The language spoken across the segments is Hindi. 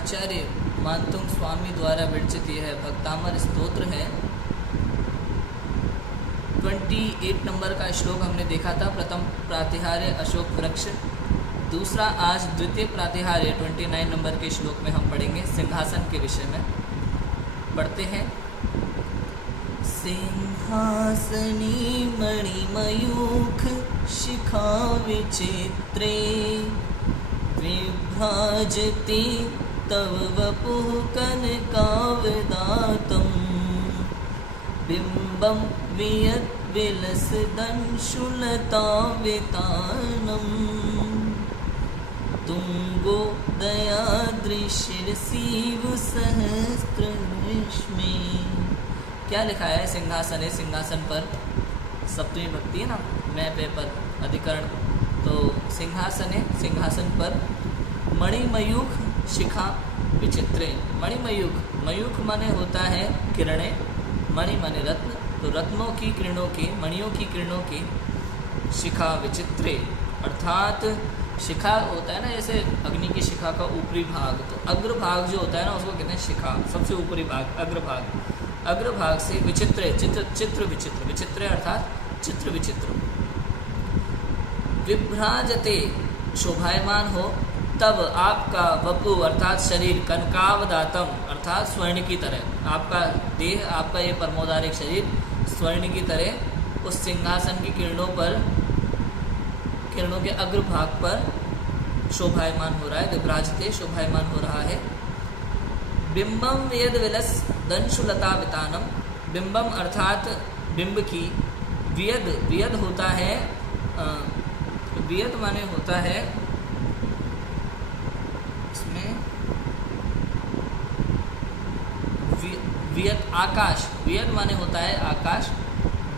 आचार्य मानतुंग स्वामी द्वारा विरचित यह भक्तामर स्तोत्र है। 28 नंबर का श्लोक हमने देखा था। प्रथम प्रातिहार्य अशोक वृक्ष, दूसरा आज द्वितीय प्रातिहार्य 29 नंबर के श्लोक में हम पढ़ेंगे सिंहासन के विषय में। पढ़ते हैं। सिंहासनी मणिमयूख शिखा विचित्रे विभ्राजति तव वपुः कनकावदातं बिम्बं वियद्विलसदंशुलतावितानं तुंगोदयाद्रिशिरसीव सहस्रविस्मे। क्या लिखा है? सिंहासन है, सिंहासन पर सप्तमी भक्ति है ना, मैं पे पर अधिकरण, तो सिंहासन है, सिंहासन पर मणिमयूख शिखा विचित्रे। मणिमयूख, मयूख माने होता है किरणें, मणि माने रत्न, तो रत्नों की किरणों की, मणियों की किरणों की शिखा विचित्रे, अर्थात शिखा होता है ना जैसे अग्नि की शिखा का ऊपरी भाग, तो अग्रभाग जो होता है ना उसको कहते हैं शिखा, सबसे ऊपरी भाग अग्रभाग, अग्रभाग से विचित्र चित्र विचित्र, विचित्र अर्थात चित्र विचित्र। विभ्राजते शोभायमान हो, तब आपका वपु अर्थात शरीर, कनकावदातम अर्थात स्वर्ण की तरह, आपका देह, आपका ये परमोदारिक शरीर स्वर्ण की तरह उस सिंहासन की किरणों पर, किरणों के अग्रभाग पर शोभायमान हो रहा है। विभ्राजते शोभायमान हो रहा है। बिंबम वेद विलस दंशुलता वितानम, बिंबम अर्थात बिंब की, वियद, वियद होता है, वियद माने होता है इसमें वियद आकाश, वियद माने होता है आकाश,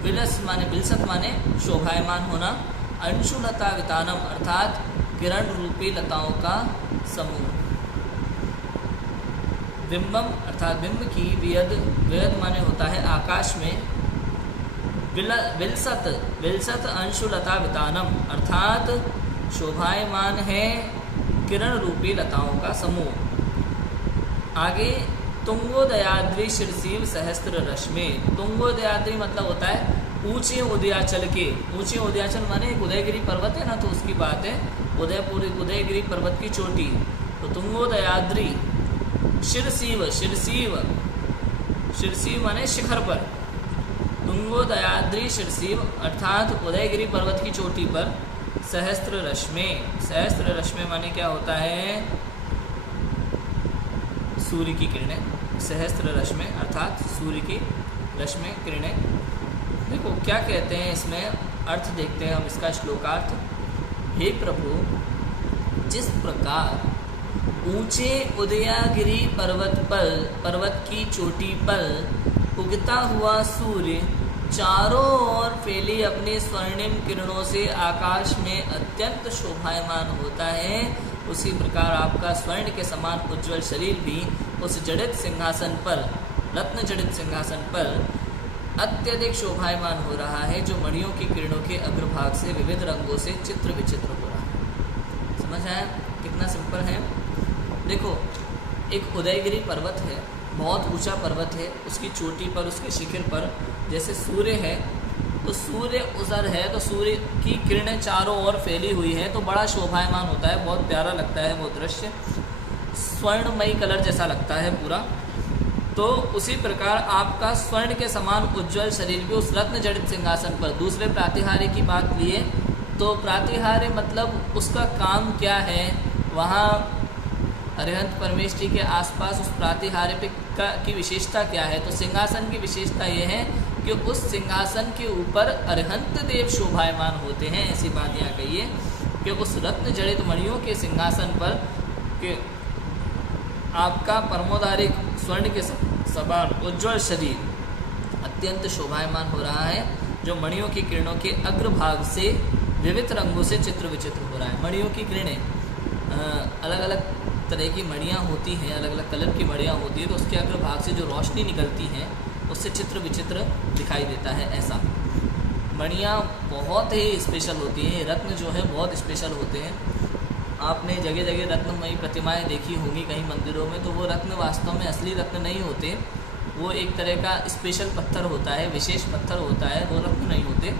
विलस माने विलसत माने शोभायमान होना, अंशुलता वितानम अर्थात किरण रूपी लताओं का समूह। बिंबम अर्थात बिंब की, वियद, वियद माने होता है आकाश में, विलसत, विलसत अंशुलता वितानम अर्थात शोभायमान है किरण रूपी लताओं का समूह। आगे तुंगोदयाद्रि शिरसीव सहस्त्र रश्मि, तुंगोदयाद्रि मतलब होता है ऊंचे उदयाचल के, ऊंचे उदयाचल माने एक उदयगिरी पर्वत है ना, तो उसकी बात है, उदयपुर उदयगिरी पर्वत की चोटी, तो तुंगोदयाद्रि शिरसीव, शिरसीव, शिरसीव माने शिखर पर, तुंगोदयाद्रि शिरसीव अर्थात उदयगिरी पर्वत की चोटी पर, सहस्त्र रश्मि, सहस्त्र रश्मि माने क्या होता है? सूर्य की किरणें, सहस्त्र रश्मि अर्थात सूर्य की रश्मि किरणें। देखो क्या कहते हैं इसमें, अर्थ देखते हैं हम इसका श्लोकार्थ। हे प्रभु, जिस प्रकार ऊंचे उदयगिरी पर्वत पर, पर्वत की चोटी पर उगता हुआ सूर्य चारों ओर फैली अपनी स्वर्णिम किरणों से आकाश में अत्यंत शोभायमान होता है, उसी प्रकार आपका स्वर्ण के समान उज्ज्वल शरीर भी उस जड़ित सिंहासन पर, रत्न जड़ित सिंहासन पर अत्यधिक शोभायमान हो रहा है, जो मणियों की किरणों के अग्रभाग से विविध रंगों से चित्र विचित्र हो रहा है। समझ आया? कितना सिंपल है। देखो, एक उदयगिरी पर्वत है, बहुत ऊंचा पर्वत है, उसकी चोटी पर, उसके शिखर पर जैसे सूर्य है, तो सूर्य उधर है, तो सूर्य की किरणें चारों ओर फैली हुई है, तो बड़ा शोभायमान होता है, बहुत प्यारा लगता है वो दृश्य, स्वर्णमयी कलर जैसा लगता है पूरा। तो उसी प्रकार आपका स्वर्ण के समान उज्ज्वल शरीर भी उस रत्न जड़ित सिंहासन पर। दूसरे प्रातिहार्य की बात लिए तो प्रातिहार्य मतलब उसका काम क्या है, वहाँ अरिहंत परमेश जी के आसपास उस प्रातिहार्य पे की विशेषता क्या है? तो सिंहासन की विशेषता ये है कि उस सिंहासन के ऊपर अरिहंत देव शोभायमान होते हैं। ऐसी बात यहाँ कही है कि उस रत्न जड़ित मणियों के सिंहासन पर कि आपका परमोदारिक स्वर्ण के समान उज्ज्वल शरीर अत्यंत शोभायमान हो रहा है, जो मणियों की किरणों के अग्रभाग से विविध रंगों से चित्र विचित्र हो रहा है। मणियों की किरणें अलग अलग तरह की मणियाँ होती हैं, अलग अलग कलर की मणियाँ होती हैं, तो उसके अग्रभाग से जो रोशनी निकलती है उससे चित्र विचित्र दिखाई देता है। ऐसा मणियाँ बहुत ही स्पेशल होती हैं, रत्न जो है बहुत स्पेशल होते हैं। आपने जगह जगह रत्नमयी प्रतिमाएं देखी होंगी कहीं मंदिरों में, तो वो रत्न वास्तव में असली रत्न नहीं होते, वो एक तरह का स्पेशल पत्थर होता है, विशेष पत्थर होता है, वो रत्न नहीं होते।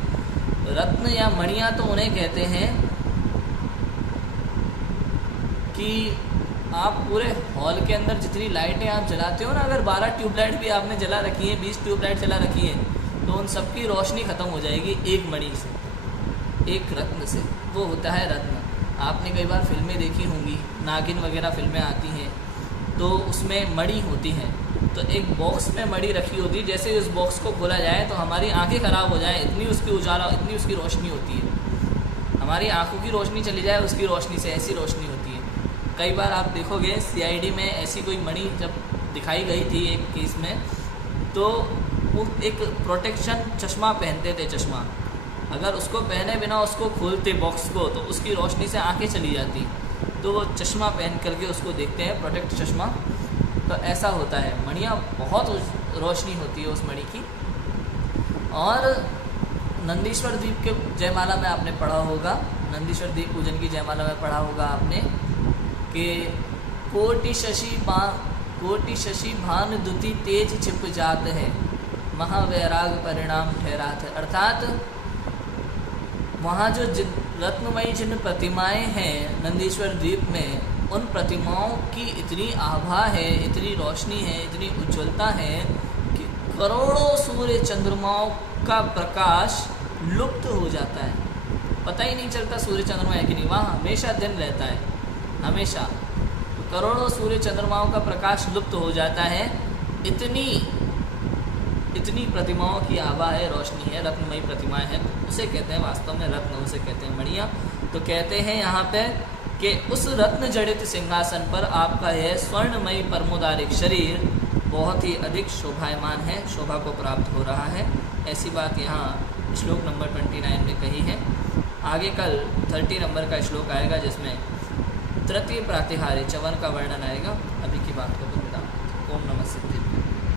रत्न या मणियाँ तो उन्हें कहते हैं कि आप पूरे हॉल के अंदर जितनी लाइटें आप जलाते हो ना, अगर 12 ट्यूबलाइट भी आपने जला रखी है, 20 ट्यूबलाइट जला रखी है, तो उन सबकी रोशनी ख़त्म हो जाएगी एक मणि से, एक रत्न से। वो होता है रत्न। आपने कई बार फिल्में देखी होंगी, नागिन वगैरह फिल्में आती हैं, तो उसमें मणि होती हैं, तो एक बॉक्स में मणि रखी होती है, जैसे ही उस बॉक्स को खोला जाए तो हमारी आंखें ख़राब हो जाए, इतनी उसकी उजाला, इतनी उसकी रोशनी होती है। हमारी आंखों की रोशनी चली जाए उसकी रोशनी से, ऐसी रोशनी होती है। कई बार आप देखोगे CID में ऐसी कोई मणि जब दिखाई गई थी एक केस में, तो वो एक प्रोटेक्शन चश्मा पहनते थे, चश्मा अगर उसको पहने बिना उसको खोलते बॉक्स को तो उसकी रोशनी से आंखें चली जाती, तो वो चश्मा पहन करके उसको देखते हैं, प्रोटेक्ट चश्मा। तो ऐसा होता है, मणियाँ बहुत रोशनी होती है उस मणि की। और नंदीश्वर द्वीप के जयमाला में आपने पढ़ा होगा, नंदीश्वर द्वीप पूजन की जयमाला में पढ़ा होगा आपने कि कोटि शशि भान दुति तेज छिप जात है, महावैराग परिणाम ठहरात है। अर्थात वहाँ जो रत्नमयी जिन प्रतिमाएं हैं नंदीश्वर द्वीप में, उन प्रतिमाओं की इतनी आभा है, इतनी रोशनी है, इतनी उज्ज्वलता है कि करोड़ों सूर्य चंद्रमाओं का प्रकाश लुप्त हो जाता है, पता ही नहीं चलता सूर्य चंद्रमा है कि नहीं, वहाँ हमेशा दिन रहता है, हमेशा करोड़ों सूर्य चंद्रमाओं का प्रकाश लुप्त हो जाता है। इतनी प्रतिमाओं की आभा है, रोशनी है, रत्नमयी प्रतिमाएं हैं, तो उसे कहते हैं वास्तव में रत्न, उसे कहते हैं मणियाँ। तो कहते हैं यहाँ पे कि उस रत्न जड़ित सिंहासन पर आपका यह स्वर्णमयी परमोदारिक शरीर बहुत ही अधिक शोभायमान है, शोभा को प्राप्त हो रहा है। ऐसी बात यहाँ श्लोक नंबर 29 में कही है। आगे कल 30 नंबर का श्लोक आएगा जिसमें तृतीय प्रातिहार्य च्यवन का वर्णन आएगा। अभी की बात को विराम। ओम नमः सिद्धि।